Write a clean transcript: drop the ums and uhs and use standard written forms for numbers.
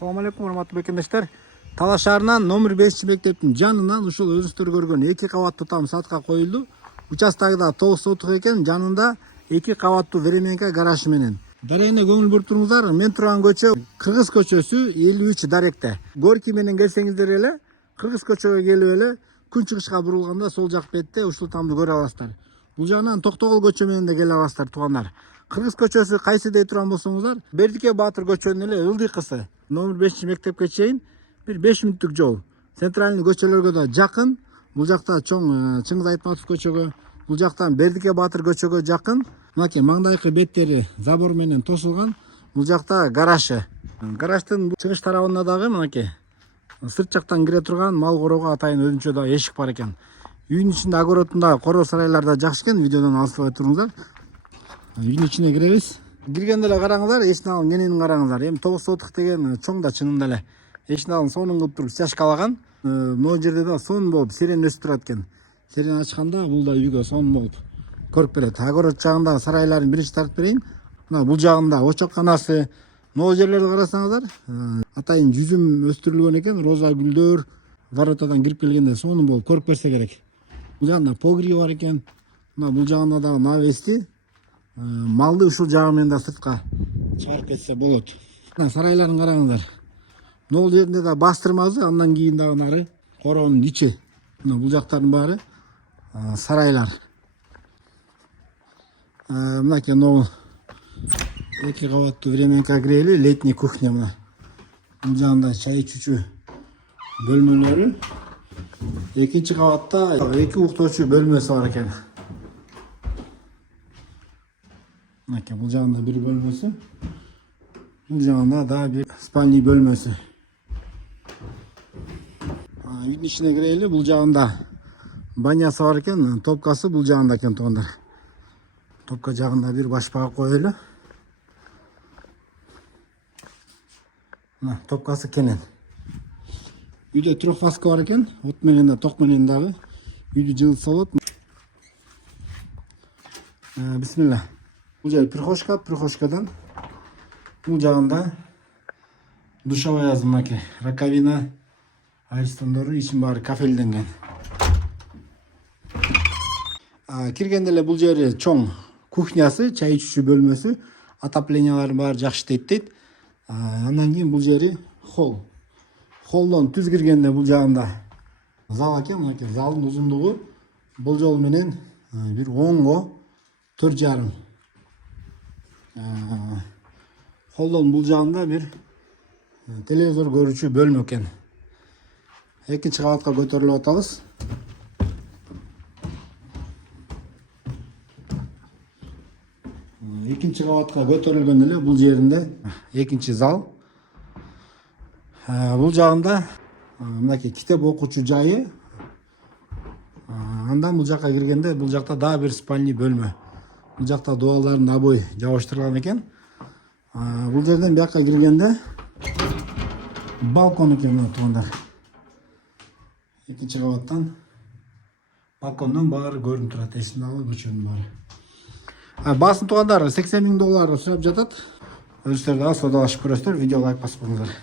Assalamu alaikum урматтуу бекендаштар. Талаш шаарынан номер 5 мектептин жанынан ушул өзүңүздөр көргөн 2 кабаттуу там сатка коюлду. Участогда 9 сотук экен, жанында 2 кабаттуу временка гараж менен. Дарегине көңүл буруп туруңуздар. Мен турган көчө Кыргыз көчөсү 53 Даректе. Горький менен келсеңиздер эле Кыргыз көчөгө келип эле күн чыгышка бурулганда сол жак бетте ушул тамды көрө аласыздар. Бул жагынан Токтогул көчө менен да келе аласыздар туугандар. Кыргыз көчөсү кайсы дей турган болсоңуздар, Бердике Баатыр көчөнүн эле ылдыйкысы номер 5 мектепке чейин бир 5 мүнөттүк жол. Центральный көчөлөргө да жакын. Бул жакта чоң Чыңгыз Айтматов көчөгө, бул жактан Бердике Баатыр көчөгө жакын. Мынакей маңдайкы беттери забор менен тосулган. Бул жакта гаражы. Гараждын чыгыш тарабында дагы мынакей сырт жактан кире турган мал короого атайын өзүнчө да эшик бар экен. Үйдүн ичинде огородунда коро сарайлар да жакшы экен, видеодон алыстабай туруңуздар. Үйдүн ичине киребиз. Киргенде эле караңыздар, эшиналдын кененин караңыздар. Эми 9 сотук деген чоң да чынында эле. Эшиналдын сонун кылып туруп чачкалаган. Могу жерде да сонун болуп сирен өсүп турат экен. Сирен ачканда бул да үйгө сонун болуп көрүп берет. Огород жагындагы сарайларын биринчи тартып берейин. Мына бул жагында очокканасы, могу жерлерди карасаңыздар, атайын жүзүм өстүрүлгөн экен, роза гүлдөр воротадан кирип келгенде сонун болуп көрүп берсе керек. Бул жагында погреб бар экен. Мына бул жагында дагы навести. Малды ушул жагы менен да сыртка чыгарып кетсе болот. Мына сарайларын караңыздар. Могу жеринде да бастырмасы, андан кийин дагы нары короонун ичи. Мына бул жактардын баары сарайлар. Мынакей могу 2 кабаттуу временка кирели, летний кухня мына. Бул жагында чай ичүүчү бөлмөлөрү. Экинчи кабатта 2 уктоочу бөлмөсү бар экен. Мынакей бул жагында бир бөлмөсү. Бул жагында да бир спальный бөлмөсү. Үйдүн ичине кирели, бул жагында банясы бар экен, топкасы бул жагында экен туугандар. Топка жагында бир башпага коелу. Мына топкасы кенен. Үйдө трёхфаска бар экен, от менен да ток менен дагы үйдү жылытса болот. Бисмилла. Бул жер прихожка, прихожкадан бул жагында душевая мынакей раковина, айстандору, ичин баары кафелденген. Киргенде эле бул жери чоң кухнясы, чай ичүүчү бөлмөсү, отоплениялары баары жакшы иштейт дейт. Андан кийин бул жери холл. Холлдон түз киргенде бул жагында зал экен, мынакей залдын узундугу болжол менен бир 10го 4,5. Холлдон бул жагында бир телевизор көрүүчү бөлмө экен. Экинчи кабатка көтөрүлүп атабыз. Экинчи кабатка көтөрүлгөн эле бул жеринде экинчи зал. Бул жагында мынакей китеп окуучу жайы. Андан бул жакка киргенде бул жакта дагы бир спальный бөлмө. Бул жакта дуалдарын обой жабыштырылган экен. Бул жерден бияка киргенде балкон экен мына туугандар. Экинчи кабаттан балкондон баары көрүнүп турат, эсиндагы көчөнүн баары. Баасын туугандар $80,000 сурап жатат. Өзүңүздөр дагы саудалашып көрөсүздөр. Видео лайк басып коюңуздар.